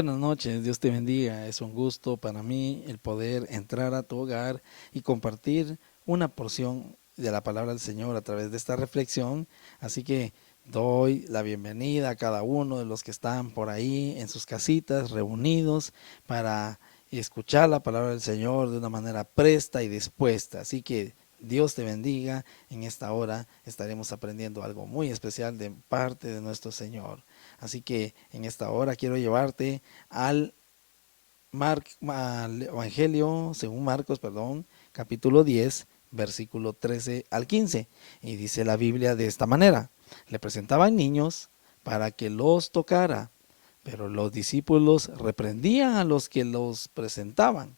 Buenas noches, Dios te bendiga. Es un gusto para mí el poder entrar a tu hogar y compartir una porción de la palabra del Señor a través de esta reflexión. Así que doy la bienvenida a cada uno de los que están por ahí en sus casitas reunidos para escuchar la palabra del Señor de una manera presta y dispuesta. Así que Dios te bendiga. En esta hora estaremos aprendiendo algo muy especial de parte de nuestro Señor. Así que en esta hora quiero llevarte al, al Evangelio según Marcos, perdón, capítulo 10, versículo 13 al 15. Y dice la Biblia de esta manera: le presentaban niños para que los tocara, pero los discípulos reprendían a los que los presentaban.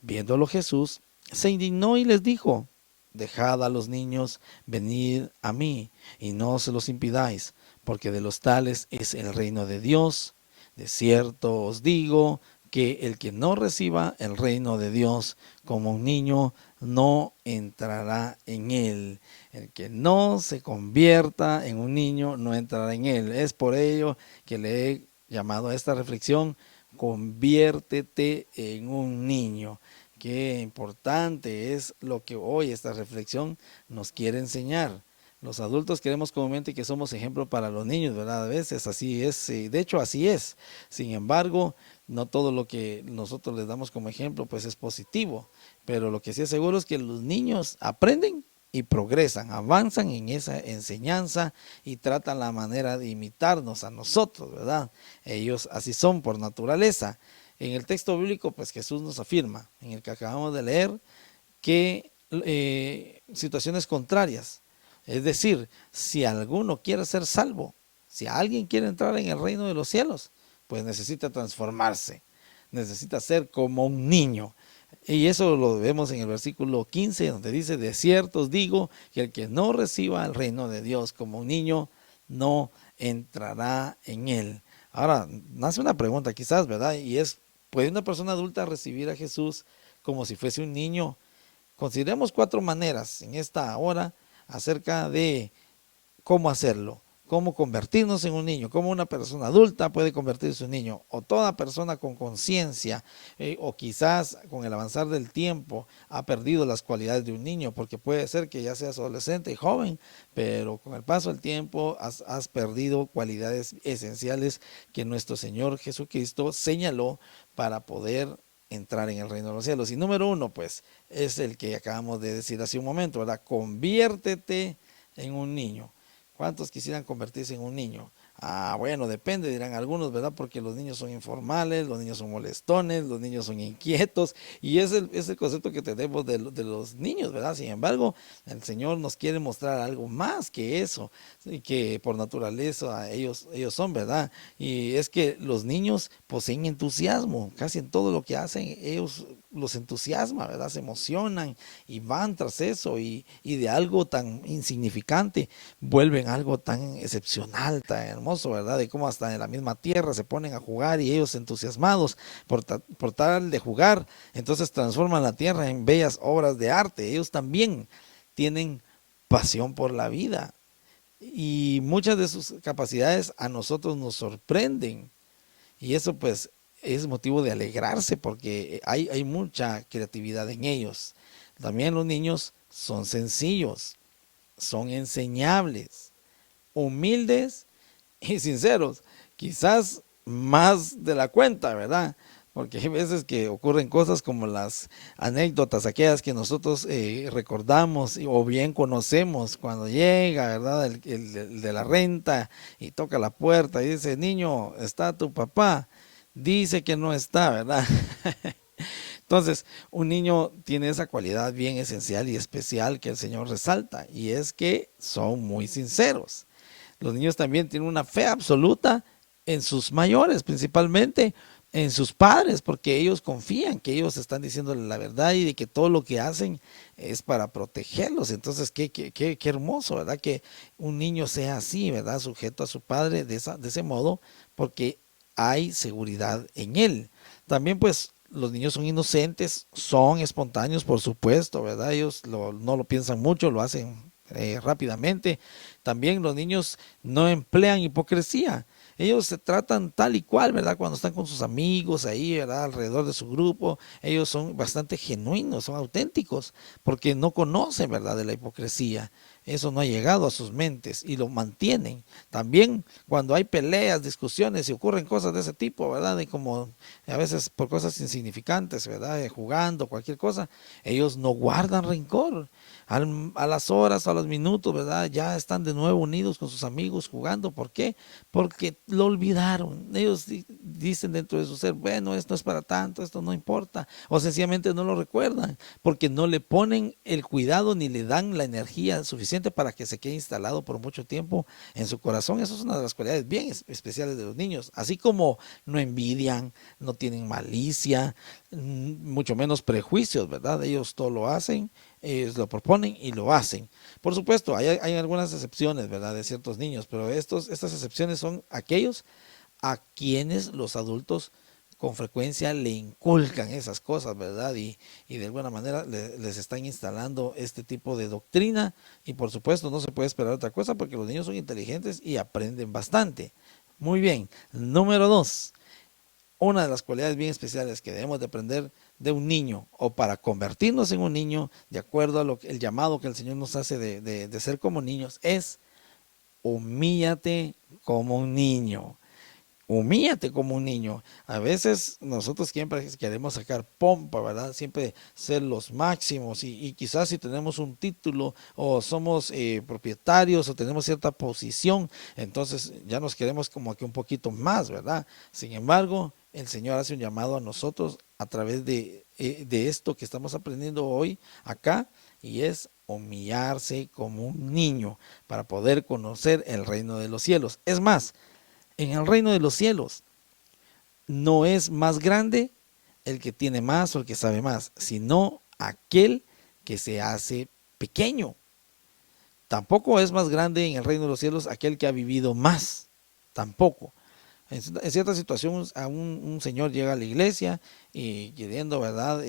Viéndolo Jesús, se indignó y les dijo: dejad a los niños venir a mí, y no se los impidáis, porque de los tales es el reino de Dios. De cierto os digo que el que no reciba el reino de Dios como un niño, no entrará en él. El que no se convierta en un niño, no entrará en él. Es por ello que le he llamado a esta reflexión: conviértete en un niño. Qué importante es lo que hoy esta reflexión nos quiere enseñar. Los adultos queremos comúnmente que somos ejemplo para los niños, ¿verdad? A veces así es, de hecho así es. Sin embargo, no todo lo que nosotros les damos como ejemplo pues es positivo, pero lo que sí es seguro es que los niños aprenden y progresan, avanzan en esa enseñanza y tratan la manera de imitarnos a nosotros, ¿verdad? Ellos así son por naturaleza. En el texto bíblico, pues Jesús nos afirma, en el que acabamos de leer, que situaciones contrarias. Es decir, si alguno quiere ser salvo, si alguien quiere entrar en el reino de los cielos, pues necesita transformarse, necesita ser como un niño. Y eso lo vemos en el versículo 15, donde dice: de cierto os digo que el que no reciba el reino de Dios como un niño, no entrará en él. Ahora, nace una pregunta quizás, ¿verdad? Y es: ¿puede una persona adulta recibir a Jesús como si fuese un niño? Consideremos cuatro maneras en esta hora acerca de cómo hacerlo, cómo convertirnos en un niño, cómo una persona adulta puede convertirse en un niño, o toda persona con conciencia, o quizás con el avanzar del tiempo ha perdido las cualidades de un niño, porque puede ser que ya seas adolescente y joven, pero con el paso del tiempo has perdido cualidades esenciales que nuestro Señor Jesucristo señaló para poder entrar en el reino de los cielos. Y número uno, pues, es el que acabamos de decir hace un momento, ¿verdad? Conviértete en un niño. ¿Cuántos quisieran convertirse en un niño? Ah, bueno, depende, dirán algunos, ¿verdad? Porque los niños son informales, los niños son molestones, los niños son inquietos, y es el concepto que tenemos de los niños, ¿verdad? Sin embargo, el Señor nos quiere mostrar algo más que eso, y que por naturaleza ellos son, ¿verdad? Y es que los niños poseen entusiasmo, casi en todo lo que hacen, ellos los entusiasma, ¿verdad? Se emocionan y van tras eso, y de algo tan insignificante vuelven algo tan excepcional, tan hermoso, ¿verdad? De cómo hasta en la misma tierra se ponen a jugar y ellos entusiasmados por tal de jugar, entonces transforman la tierra en bellas obras de arte. Ellos también tienen pasión por la vida, y muchas de sus capacidades a nosotros nos sorprenden, y eso pues es motivo de alegrarse porque hay mucha creatividad en ellos. También los niños son sencillos, son enseñables, humildes y sinceros, quizás más de la cuenta, ¿verdad? Porque hay veces que ocurren cosas como las anécdotas, aquellas que nosotros recordamos o bien conocemos, cuando llega, ¿verdad? El de la renta y toca la puerta y dice: niño, ¿está tu papá? Dice que no está, ¿verdad? Entonces, un niño tiene esa cualidad bien esencial y especial que el Señor resalta, y es que son muy sinceros. Los niños también tienen una fe absoluta en sus mayores, principalmente en sus padres, porque ellos confían que ellos están diciéndole la verdad y de que todo lo que hacen es para protegerlos. Entonces, qué hermoso, ¿verdad? Que un niño sea así, ¿verdad? Sujeto a su padre de ese modo, porque hay seguridad en él. También, pues, los niños son inocentes, son espontáneos, por supuesto, ¿verdad? Ellos no lo piensan mucho, lo hacen rápidamente. También los niños no emplean hipocresía. ellos se tratan tal y cual, ¿verdad? Cuando están con sus amigos ahí, ¿verdad? Alrededor de su grupo, ellos son bastante genuinos, son auténticos, porque no conocen, ¿verdad? De la hipocresía. Eso no ha llegado a sus mentes y lo mantienen. También cuando hay peleas, discusiones y ocurren cosas de ese tipo, ¿verdad? De como a veces por cosas insignificantes, ¿verdad? Jugando, cualquier cosa, ellos no guardan rencor. A las horas, a los minutos, ¿verdad? Ya están de nuevo unidos con sus amigos jugando. ¿Por qué? Porque lo olvidaron. Ellos dicen dentro de su ser, bueno, esto es para tanto, esto no importa. O sencillamente no lo recuerdan, porque no le ponen el cuidado ni le dan la energía suficiente para que se quede instalado por mucho tiempo en su corazón. Eso es una de las cualidades bien especiales de los niños. Así como no envidian, no tienen malicia, mucho menos prejuicios, ¿verdad? Ellos todo lo hacen, ellos lo proponen y lo hacen. Por supuesto, hay algunas excepciones, ¿verdad? De ciertos niños, pero estas excepciones son aquellos a quienes los adultos con frecuencia le inculcan esas cosas, ¿verdad? Y de alguna manera les están instalando este tipo de doctrina y por supuesto no se puede esperar otra cosa porque los niños son inteligentes y aprenden bastante. Muy bien, número 2, una de las cualidades bien especiales que debemos de aprender de un niño o para convertirnos en un niño, de acuerdo a el llamado que el Señor nos hace de ser como niños, es humíllate como un niño. Humíllate como un niño. A veces nosotros siempre queremos sacar pompa, ¿verdad? Siempre ser los máximos y quizás si tenemos un título o somos propietarios o tenemos cierta posición, entonces ya nos queremos como que un poquito más, ¿verdad? Sin embargo, el Señor hace un llamado a nosotros a través de esto que estamos aprendiendo hoy acá y es humillarse como un niño para poder conocer el reino de los cielos. Es más, en el reino de los cielos no es más grande el que tiene más o el que sabe más, sino aquel que se hace pequeño. Tampoco es más grande en el reino de los cielos aquel que ha vivido más. Tampoco. En ciertas situaciones a un señor llega a la iglesia y queriendo, ¿verdad?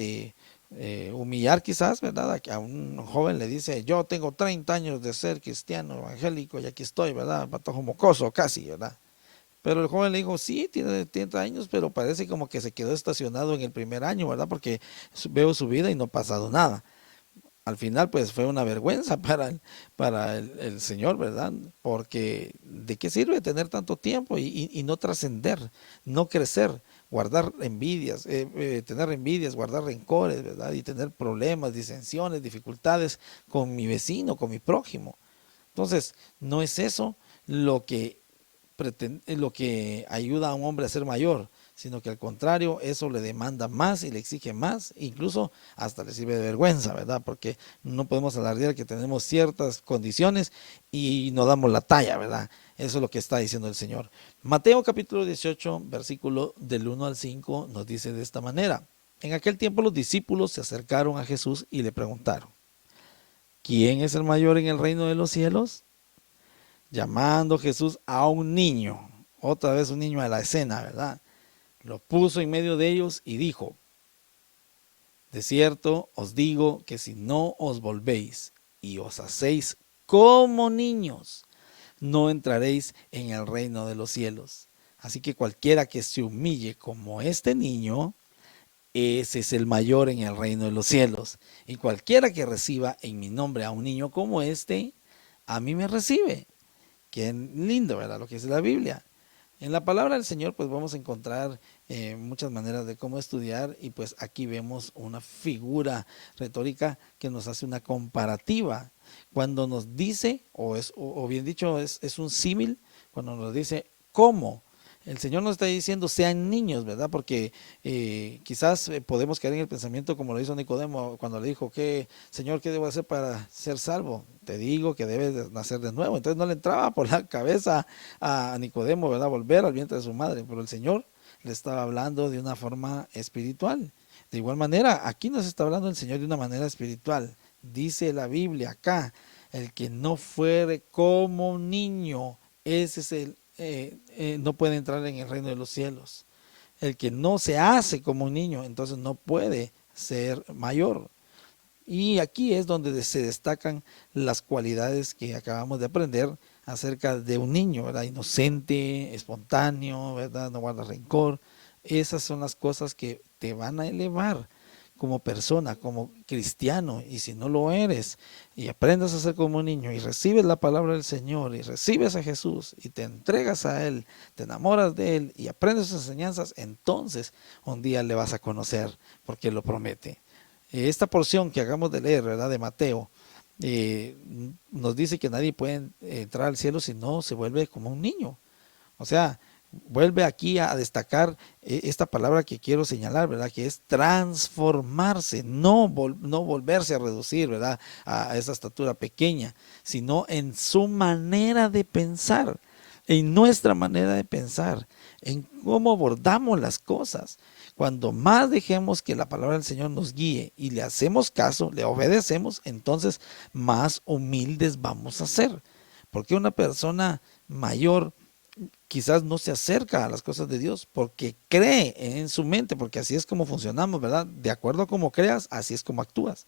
Humillar quizás, ¿verdad? A un joven le dice, yo tengo 30 años de ser cristiano evangélico y aquí estoy, ¿verdad? Patojo mocoso casi, ¿verdad? Pero el joven le dijo, sí, tiene 30 años, pero parece como que se quedó estacionado en el primer año, ¿verdad? Porque veo su vida y no ha pasado nada. Al final, pues fue una vergüenza para el Señor, ¿verdad? Porque ¿de qué sirve tener tanto tiempo y no trascender, no crecer, guardar envidias, tener envidias, guardar rencores, ¿verdad? Y tener problemas, disensiones, dificultades con mi vecino, con mi prójimo. Entonces, no es eso lo que ayuda a un hombre a ser mayor, sino que al contrario, eso le demanda más y le exige más, incluso hasta le sirve de vergüenza, ¿verdad? Porque no podemos alardear que tenemos ciertas condiciones y no damos la talla, ¿verdad? Eso es lo que está diciendo el Señor. Mateo capítulo 18, versículo del 1 al 5, nos dice de esta manera. En aquel tiempo los discípulos se acercaron a Jesús y le preguntaron, ¿quién es el mayor en el reino de los cielos? Llamando Jesús a un niño, otra vez un niño a la escena, ¿verdad? Lo puso en medio de ellos y dijo, de cierto os digo que si no os volvéis y os hacéis como niños, no entraréis en el reino de los cielos. Así que cualquiera que se humille como este niño, ese es el mayor en el reino de los cielos. Y cualquiera que reciba en mi nombre a un niño como este, a mí me recibe. Qué lindo, ¿verdad? Lo que dice la Biblia. En la palabra del Señor pues vamos a encontrar muchas maneras de cómo estudiar y pues aquí vemos una figura retórica que nos hace una comparativa. Cuando nos dice, o bien dicho, es un símil, cuando nos dice cómo. El Señor nos está diciendo sean niños, ¿verdad? Porque quizás podemos caer en el pensamiento como lo hizo Nicodemo cuando le dijo, Señor, ¿qué debo hacer para ser salvo? Te digo que debes nacer de nuevo. Entonces no le entraba por la cabeza a Nicodemo, ¿verdad? Volver al vientre de su madre, pero el Señor le estaba hablando de una forma espiritual. De igual manera, aquí nos está hablando el Señor de una manera espiritual. Dice la Biblia acá, el que no fuere como un niño, ese es no puede entrar en el reino de los cielos. El que no se hace como un niño, entonces no puede ser mayor. Y aquí es donde se destacan las cualidades que acabamos de aprender acerca de un niño, ¿verdad? Inocente, espontáneo, ¿verdad? No guarda rencor. Esas son las cosas que te van a elevar como persona, como cristiano. Y si no lo eres y aprendes a ser como un niño y recibes la palabra del Señor y recibes a Jesús y te entregas a Él, te enamoras de Él y aprendes sus enseñanzas, entonces un día le vas a conocer porque Él lo promete. Esta porción que acabamos de leer, ¿verdad? De Mateo, eh, nos dice que nadie puede entrar al cielo si no se vuelve como un niño. O sea, vuelve aquí a destacar esta palabra que quiero señalar, ¿verdad? Que es transformarse, no volverse a reducir, ¿verdad? A esa estatura pequeña, sino en su manera de pensar, en nuestra manera de pensar, en cómo abordamos las cosas. Cuando más dejemos que la palabra del Señor nos guíe y le hacemos caso, le obedecemos, entonces más humildes vamos a ser. Porque una persona mayor quizás no se acerca a las cosas de Dios porque cree en su mente, porque así es como funcionamos, ¿verdad? De acuerdo a cómo creas, así es como actúas.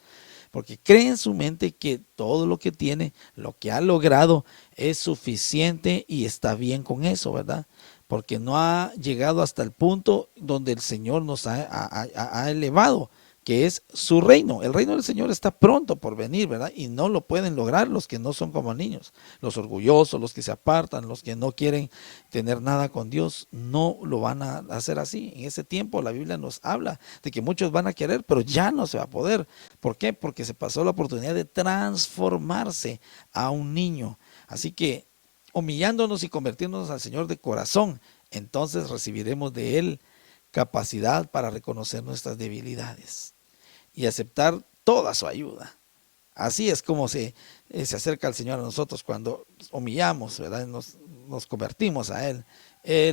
Porque cree en su mente que todo lo que tiene, lo que ha logrado, es suficiente y está bien con eso, ¿verdad? Porque no ha llegado hasta el punto donde el Señor nos ha elevado, que es su reino. El reino del Señor está pronto por venir, ¿verdad? Y no lo pueden lograr los que no son como niños, los orgullosos, los que se apartan, los que no quieren tener nada con Dios, no lo van a hacer así. En ese tiempo la Biblia nos habla de que muchos van a querer, pero ya no se va a poder. ¿Por qué? Porque se pasó la oportunidad de transformarse a un niño. Así que humillándonos y convirtiéndonos al Señor de corazón, entonces recibiremos de Él capacidad para reconocer nuestras debilidades y aceptar toda su ayuda. Así es como se acerca el Señor a nosotros cuando humillamos, ¿verdad? Nos convertimos a Él.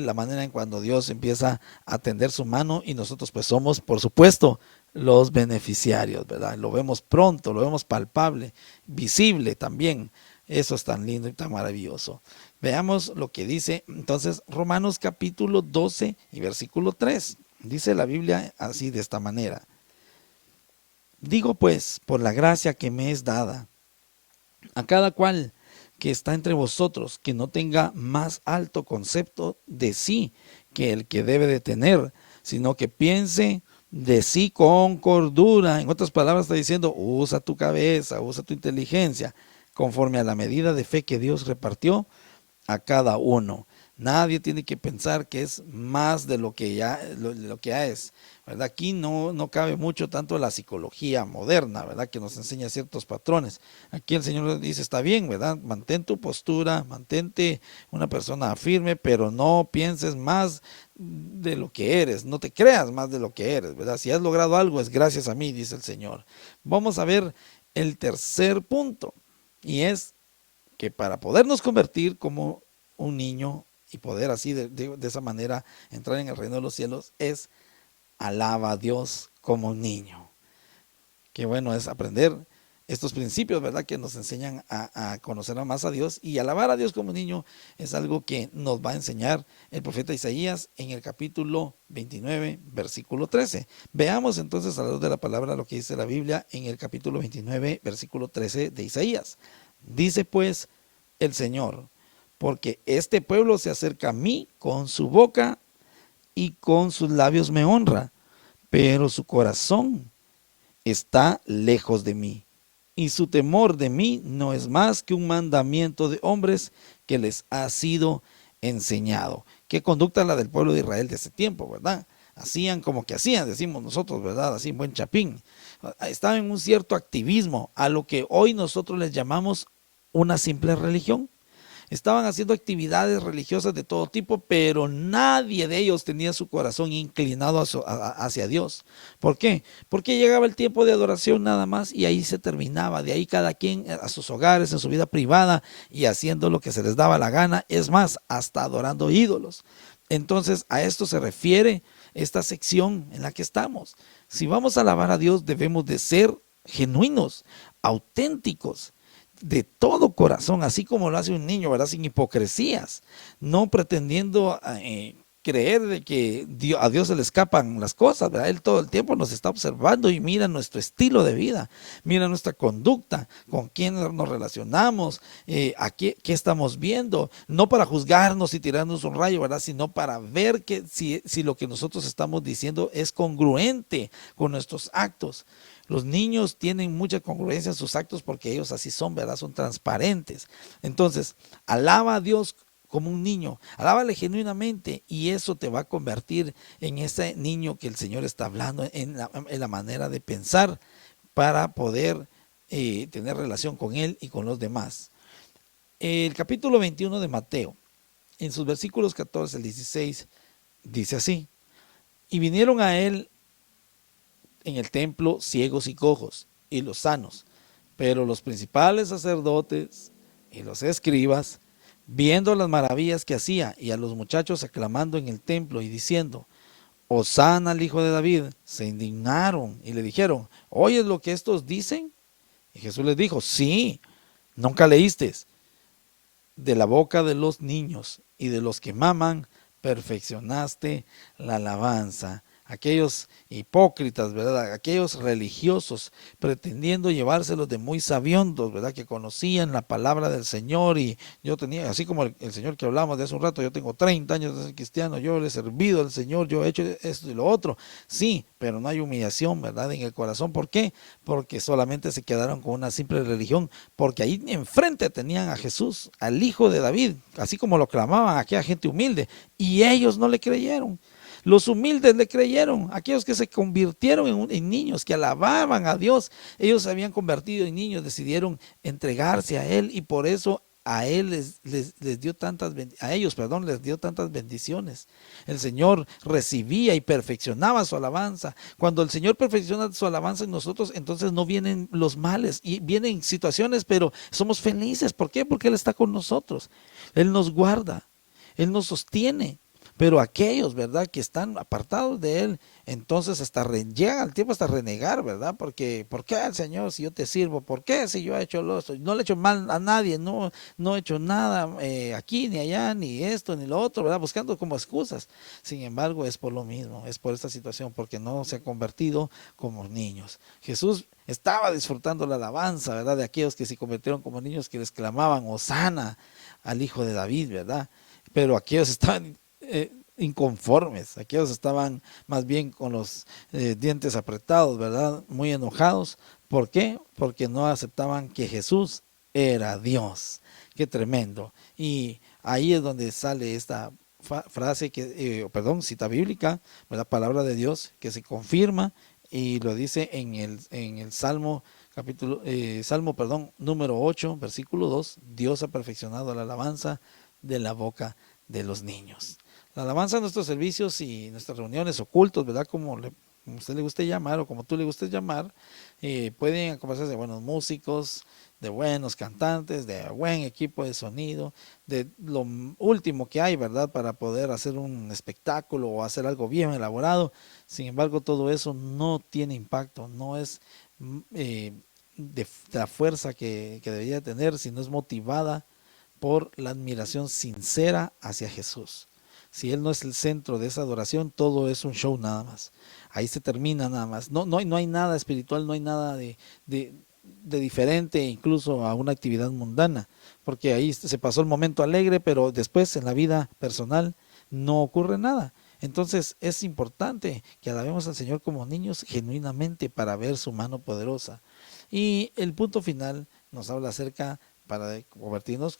La manera en cuando Dios empieza a tender su mano y nosotros pues somos, por supuesto, los beneficiarios, ¿verdad? Lo vemos pronto, lo vemos palpable, visible también. Eso es tan lindo y tan maravilloso. Veamos lo que dice entonces Romanos capítulo 12 y versículo 3. Dice la Biblia así de esta manera. Digo pues, por la gracia que me es dada, a cada cual que está entre vosotros, que no tenga más alto concepto de sí que el que debe de tener, sino que piense de sí con cordura. En otras palabras está diciendo, usa tu cabeza, usa tu inteligencia, conforme a la medida de fe que Dios repartió a cada uno. Nadie tiene que pensar que es más de lo que ya es, ¿verdad? Aquí no cabe mucho tanto la psicología moderna, ¿verdad? Que nos enseña ciertos patrones. Aquí el Señor dice, está bien, ¿verdad? Mantén tu postura, mantente una persona firme, pero no pienses más de lo que eres, no te creas más de lo que eres, ¿verdad? Si has logrado algo es gracias a mí, dice el Señor. Vamos a ver el tercer punto, y es que para podernos convertir como un niño y poder así de esa manera entrar en el reino de los cielos es alaba a Dios como un niño. Qué bueno es aprender estos principios, ¿verdad? Que nos enseñan a conocer más a Dios, y alabar a Dios como niño es algo que nos va a enseñar el profeta Isaías en el capítulo 29, versículo 13. Veamos entonces a la luz de la palabra lo que dice la Biblia en el capítulo 29, versículo 13 de Isaías. Dice pues el Señor, porque este pueblo se acerca a mí con su boca y con sus labios me honra, pero su corazón está lejos de mí, y su temor de mí no es más que un mandamiento de hombres que les ha sido enseñado. Qué conducta la del pueblo de Israel de ese tiempo, ¿verdad? Hacían como que hacían, decimos nosotros, ¿verdad? Así en buen chapín. Estaban en un cierto activismo, a lo que hoy nosotros les llamamos una simple religión. Estaban haciendo actividades religiosas de todo tipo, pero nadie de ellos tenía su corazón inclinado hacia Dios. ¿Por qué? Porque llegaba el tiempo de adoración nada más y ahí se terminaba. De ahí cada quien a sus hogares, en su vida privada y haciendo lo que se les daba la gana. Es más, hasta adorando ídolos. Entonces, a esto se refiere esta sección en la que estamos. Si vamos a alabar a Dios, debemos de ser genuinos, auténticos, de todo corazón, así como lo hace un niño, ¿verdad? Sin hipocresías, no pretendiendo creer de que a Dios se le escapan las cosas, ¿verdad? Él todo el tiempo nos está observando y mira nuestro estilo de vida, mira nuestra conducta, con quién nos relacionamos, qué estamos viendo, no para juzgarnos y tirarnos un rayo, ¿verdad? Sino para ver que si lo que nosotros estamos diciendo es congruente con nuestros actos. Los niños tienen mucha congruencia en sus actos porque ellos así son, ¿verdad? Son transparentes. Entonces, alaba a Dios como un niño, alábale genuinamente y eso te va a convertir en ese niño que el Señor está hablando, en la manera de pensar para poder tener relación con Él y con los demás. El capítulo 21 de Mateo, en sus versículos 14 al 16, dice así: y vinieron a Él en el templo ciegos y cojos y los sanos, pero los principales sacerdotes y los escribas, viendo las maravillas que hacía y a los muchachos aclamando en el templo y diciendo: Hosana al hijo de David, se indignaron y le dijeron: ¿oyes lo que estos dicen? Y Jesús les dijo: sí, nunca leíste: de la boca de los niños y de los que maman, perfeccionaste la alabanza. Aquellos hipócritas, ¿verdad? Aquellos religiosos pretendiendo llevárselos de muy sabiondos, ¿verdad? Que conocían la palabra del Señor y yo tenía, así como el Señor que hablamos de hace un rato, yo tengo 30 años de ser cristiano, yo le he servido al Señor, yo he hecho esto y lo otro. Sí, pero no hay humillación, ¿verdad? En el corazón. ¿Por qué? Porque solamente se quedaron con una simple religión, porque ahí enfrente tenían a Jesús, al hijo de David, así como lo clamaban aquella gente humilde, y ellos no le creyeron. Los humildes le creyeron, aquellos que se convirtieron en niños, que alababan a Dios, ellos se habían convertido en niños, decidieron entregarse a Él y por eso a él les dio tantas, a ellos, perdón, les dio tantas bendiciones. El Señor recibía y perfeccionaba su alabanza. Cuando el Señor perfecciona su alabanza en nosotros, entonces no vienen los males y vienen situaciones, pero somos felices. ¿Por qué? Porque Él está con nosotros. Él nos guarda, Él nos sostiene. Pero aquellos, ¿verdad?, que están apartados de Él, entonces hasta llegan al tiempo hasta renegar, ¿verdad? Porque, ¿por qué al Señor si yo te sirvo? ¿Por qué si yo he hecho esto? No le he hecho mal a nadie, no he hecho nada aquí, ni allá, ni esto, ni lo otro, ¿verdad? Buscando como excusas. Sin embargo, es por lo mismo, es por esta situación, porque no se han convertido como niños. Jesús estaba disfrutando la alabanza, ¿verdad?, de aquellos que se convirtieron como niños, que les clamaban Hosana al hijo de David, ¿verdad? Pero aquellos estaban inconformes, aquellos estaban más bien con los dientes apretados, ¿verdad? Muy enojados. ¿Por qué? Porque no aceptaban que Jesús era Dios. Qué tremendo. Y ahí es donde sale esta frase cita bíblica, la palabra de Dios que se confirma y lo dice en el Salmo número 8, versículo 2: Dios ha perfeccionado la alabanza de la boca de los niños. La alabanza de nuestros servicios y nuestras reuniones ocultos, ¿verdad? Como a usted le guste llamar o como tú le gustes llamar, pueden acompañarse de buenos músicos, de buenos cantantes, de buen equipo de sonido, de lo último que hay, ¿verdad? Para poder hacer un espectáculo o hacer algo bien elaborado. Sin embargo, todo eso no tiene impacto, no es de la fuerza que debería tener, sino es motivada por la admiración sincera hacia Jesús. Si Él no es el centro de esa adoración, todo es un show nada más. Ahí se termina nada más. No hay nada espiritual, no hay nada de diferente incluso a una actividad mundana, porque ahí se pasó el momento alegre, pero después en la vida personal no ocurre nada. Entonces es importante que alabemos al Señor como niños genuinamente para ver su mano poderosa. Y el punto final nos habla acerca para convertirnos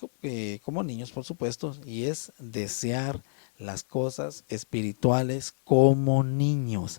como niños, por supuesto, y es desear las cosas espirituales como niños.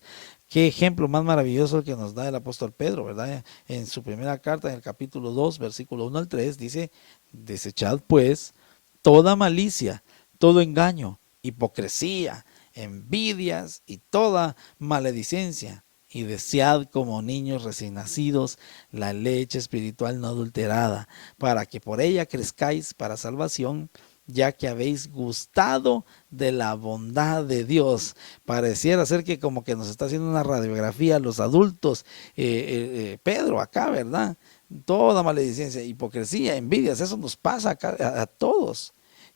Qué ejemplo más maravilloso que nos da el apóstol Pedro, ¿verdad? En su primera carta, en el capítulo 2, versículo 1 al 3, dice: desechad pues toda malicia, todo engaño, hipocresía, envidias y toda maledicencia, y desead como niños recién nacidos la leche espiritual no adulterada, para que por ella crezcáis para salvación, ya que habéis gustado de la bondad de Dios. Pareciera ser que como que nos está haciendo una radiografía a los adultos, Pedro acá, ¿verdad? Toda maledicencia, hipocresía, envidias, eso nos pasa acá a todos.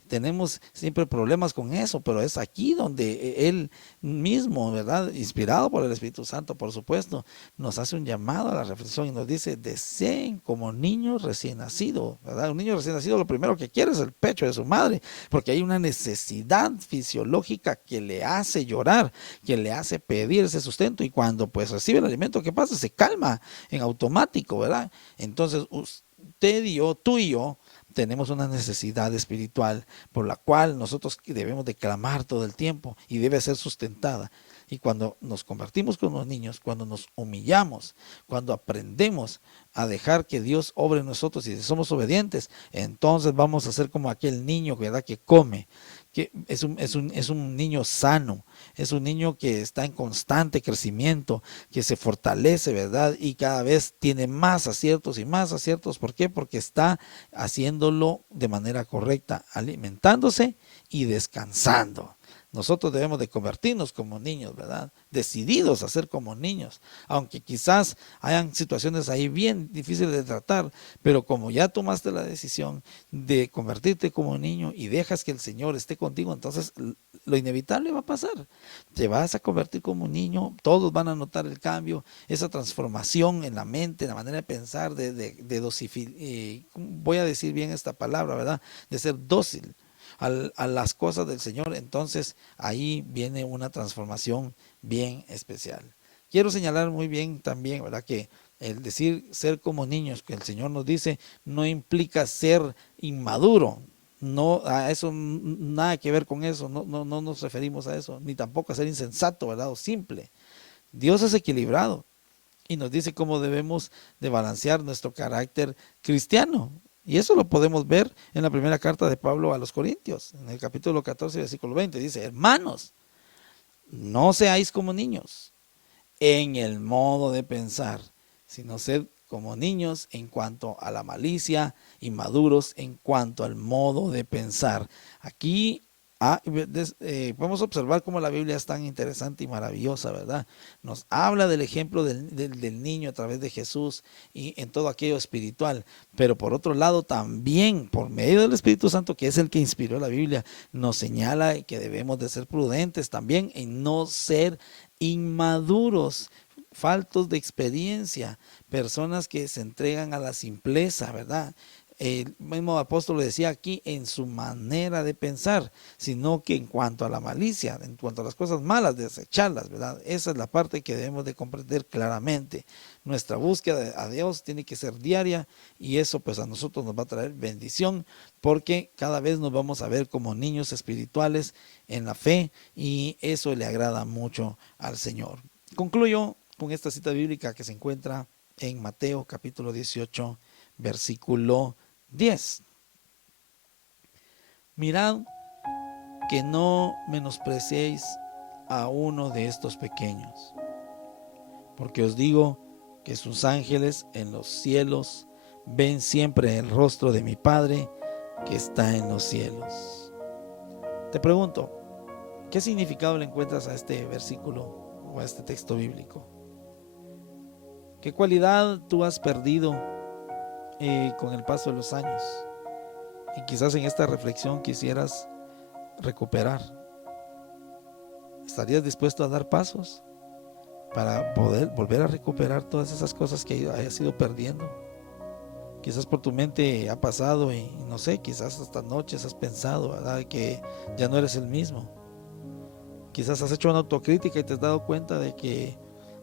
tenemos siempre problemas con eso, pero es aquí donde Él mismo, ¿verdad? Inspirado por el Espíritu Santo, por supuesto, nos hace un llamado a la reflexión y nos dice, deseen como niños recién nacidos, ¿verdad? Un niño recién nacido lo primero que quiere es el pecho de su madre, porque hay una necesidad fisiológica que le hace llorar, que le hace pedir ese sustento, y cuando pues recibe el alimento, ¿qué pasa? Se calma en automático, ¿verdad? Entonces, usted y yo, tú y yo, tenemos una necesidad espiritual por la cual nosotros debemos de clamar todo el tiempo y debe ser sustentada. Y cuando nos convertimos con los niños, cuando nos humillamos, cuando aprendemos a dejar que Dios obre en nosotros y somos obedientes, entonces vamos a ser como aquel niño, ¿verdad?, que come, que es un niño sano, es un niño que está en constante crecimiento, que se fortalece, ¿verdad? Y cada vez tiene más aciertos y más aciertos. ¿Por qué? Porque está haciéndolo de manera correcta, alimentándose y descansando. Nosotros debemos de convertirnos como niños, ¿verdad? Decididos a ser como niños, aunque quizás hayan situaciones ahí bien difíciles de tratar, pero como ya tomaste la decisión de convertirte como niño y dejas que el Señor esté contigo, entonces lo inevitable va a pasar. Te vas a convertir como un niño, todos van a notar el cambio, esa transformación en la mente, en la manera de pensar, voy a decir bien esta palabra, ¿verdad? De ser dócil a las cosas del Señor. Entonces ahí viene una transformación bien especial. Quiero señalar muy bien también, ¿verdad?, que el decir ser como niños, que el Señor nos dice, no implica ser inmaduro. No, a eso nada que ver con eso, no nos referimos a eso, ni tampoco a ser insensato, ¿verdad?, o simple. Dios es equilibrado y nos dice cómo debemos de balancear nuestro carácter cristiano. Y eso lo podemos ver en la primera carta de Pablo a los Corintios, en el capítulo 14, versículo 20. Dice, hermanos, no seáis como niños en el modo de pensar, sino sed como niños en cuanto a la malicia y maduros en cuanto al modo de pensar. Aquí podemos observar cómo la Biblia es tan interesante y maravillosa, ¿verdad? Nos habla del ejemplo del niño a través de Jesús y en todo aquello espiritual, pero por otro lado también por medio del Espíritu Santo, que es el que inspiró la Biblia, nos señala que debemos de ser prudentes también en no ser inmaduros, faltos de experiencia, personas que se entregan a la simpleza, ¿verdad? El mismo apóstol decía aquí, en su manera de pensar, sino que en cuanto a la malicia, en cuanto a las cosas malas, desecharlas, ¿verdad? Esa es la parte que debemos de comprender claramente. Nuestra búsqueda a Dios tiene que ser diaria y eso pues a nosotros nos va a traer bendición, porque cada vez nos vamos a ver como niños espirituales en la fe y eso le agrada mucho al Señor. Concluyo con esta cita bíblica que se encuentra en Mateo capítulo 18, versículo 10. Mirad que no menospreciéis a uno de estos pequeños, porque os digo que sus ángeles en los cielos ven siempre el rostro de mi Padre que está en los cielos. Te pregunto, ¿qué significado le encuentras a este versículo o a este texto bíblico? ¿Qué cualidad tú has perdido con el paso de los años? Y quizás en esta reflexión quisieras recuperar. ¿Estarías dispuesto a dar pasos para poder volver a recuperar todas esas cosas que hayas ido perdiendo? Quizás por tu mente ha pasado y no sé, quizás hasta noches has pensado, ¿verdad?, que ya no eres el mismo. Quizás has hecho una autocrítica y te has dado cuenta de que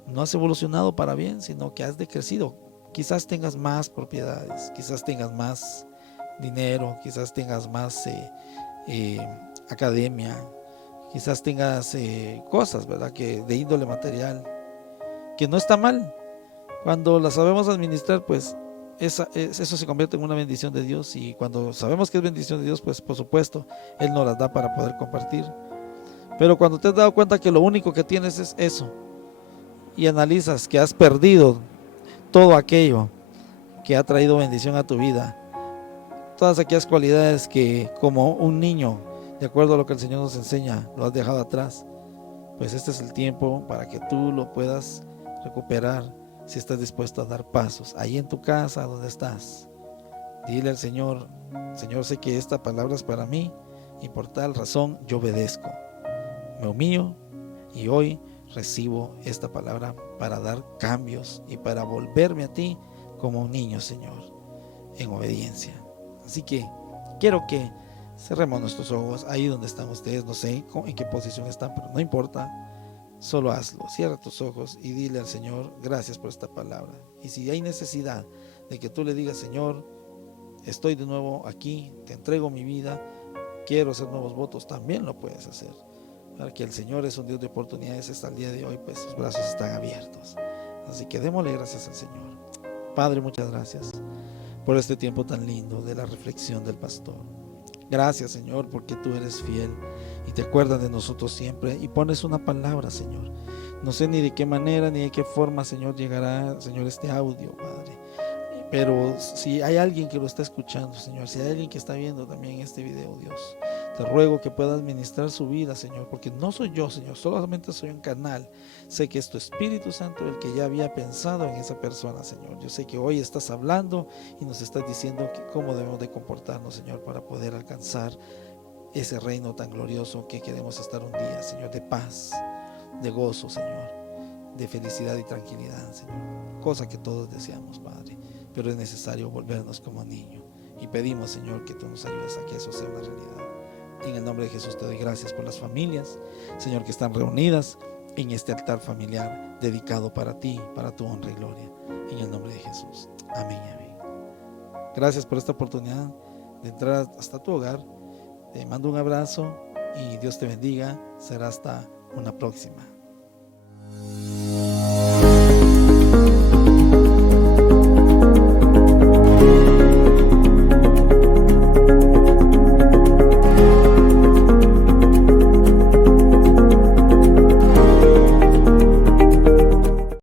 no has evolucionado para bien, sino que has decrecido. Quizás tengas más propiedades, quizás tengas más dinero, quizás tengas más academia, quizás tengas cosas, ¿verdad?, que de índole material, que no está mal. Cuando las sabemos administrar, pues eso se convierte en una bendición de Dios, y cuando sabemos que es bendición de Dios, pues por supuesto Él nos las da para poder compartir. Pero cuando te has dado cuenta que lo único que tienes es eso y analizas que has perdido todo aquello que ha traído bendición a tu vida, todas aquellas cualidades que como un niño, de acuerdo a lo que el Señor nos enseña, lo has dejado atrás, pues este es el tiempo para que tú lo puedas recuperar si estás dispuesto a dar pasos. Ahí en tu casa, donde estás, dile al Señor: Señor, sé que esta palabra es para mí, y por tal razón yo obedezco, me humillo y hoy recibo esta palabra para dar cambios y para volverme a ti como un niño, Señor, en obediencia. Así que quiero que cerremos nuestros ojos ahí donde están ustedes. No sé en qué posición están, pero no importa. Solo hazlo, cierra tus ojos y dile al Señor, gracias por esta palabra. Y si hay necesidad de que tú le digas, Señor, estoy de nuevo aquí, te entrego mi vida, quiero hacer nuevos votos, también lo puedes hacer. Para que el Señor es un Dios de oportunidades, hasta el día de hoy, pues sus brazos están abiertos. Así que démosle gracias al Señor. Padre, muchas gracias por este tiempo tan lindo de la reflexión del pastor. Gracias, Señor, porque tú eres fiel y te acuerdas de nosotros siempre y pones una palabra, Señor. No sé ni de qué manera ni de qué forma, Señor, llegará, Señor, este audio, Padre. Pero si hay alguien que lo está escuchando, Señor, si hay alguien que está viendo también este video, Dios, te ruego que puedas ministrar su vida, Señor, porque no soy yo, Señor, solamente soy un canal. Sé que es tu Espíritu Santo el que ya había pensado en esa persona, Señor. Yo sé que hoy estás hablando y nos estás diciendo cómo debemos de comportarnos, Señor, para poder alcanzar ese reino tan glorioso que queremos estar un día, Señor, de paz, de gozo, Señor, de felicidad y tranquilidad, Señor, cosa que todos deseamos, Padre, pero es necesario volvernos como niño y pedimos, Señor, que tú nos ayudes a que eso sea una realidad. En el nombre de Jesús te doy gracias por las familias, Señor, que están reunidas en este altar familiar dedicado para ti, para tu honra y gloria, en el nombre de Jesús, amén y amén. Gracias por esta oportunidad de entrar hasta tu hogar. Te mando un abrazo y Dios te bendiga. Será hasta una próxima.